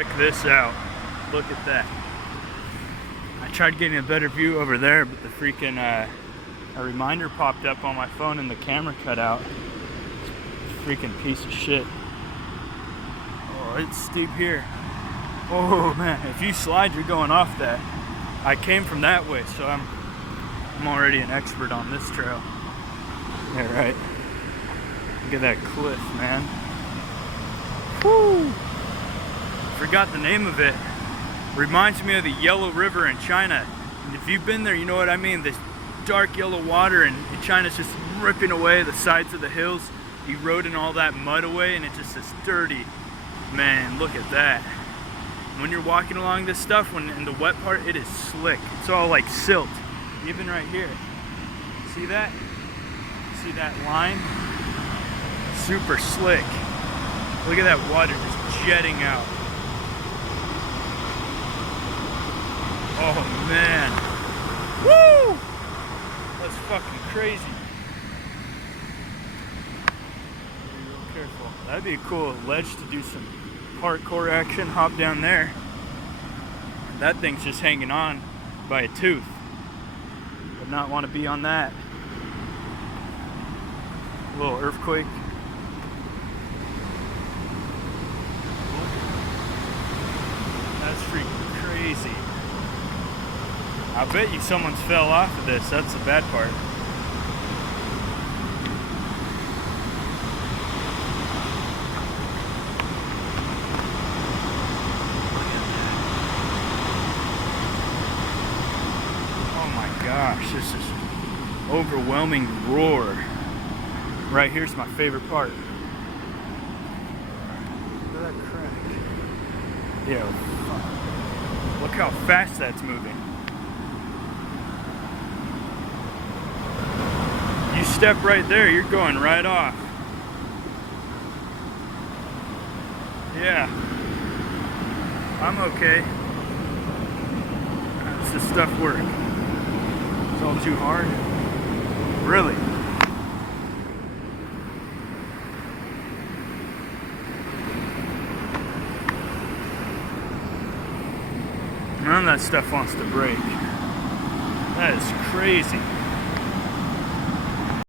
Check this out. Look at that. I tried getting a better view over there, but the freaking a reminder popped up on my phone and the camera cut out. Freaking piece of shit. Oh, it's steep here. Oh man, if you slide, you're going off that. I came from that way, so I'm already an expert on this trail. Yeah, right. Look at that cliff, man. Woo! Forgot the name of it. Reminds me of the Yellow River in China. And if you've been there, you know what I mean. This dark yellow water, and China's just ripping away the sides of the hills, eroding all that mud away, and it's just this dirty. Man, look at that. When you're walking along this stuff, when in the wet part, it is slick. It's all like silt. Even right here. See that? See that line? Super slick. Look at that water just jetting out. Oh man. Woo! That's fucking crazy. Be real careful. That'd be a cool ledge to do some parkour action. Hop down there. That thing's just hanging on by a tooth. Would not want to be on that. A little earthquake. That's freaking crazy. I bet you someone's fell off of this. That's the bad part. Oh my gosh, this is overwhelming roar. Right here's my favorite part. Look at that crack. Yeah, look how fast that's moving. You step right there, you're going right off. Yeah. I'm okay. How does this stuff work? It's all too hard. Really? None of that stuff wants to break. That is crazy.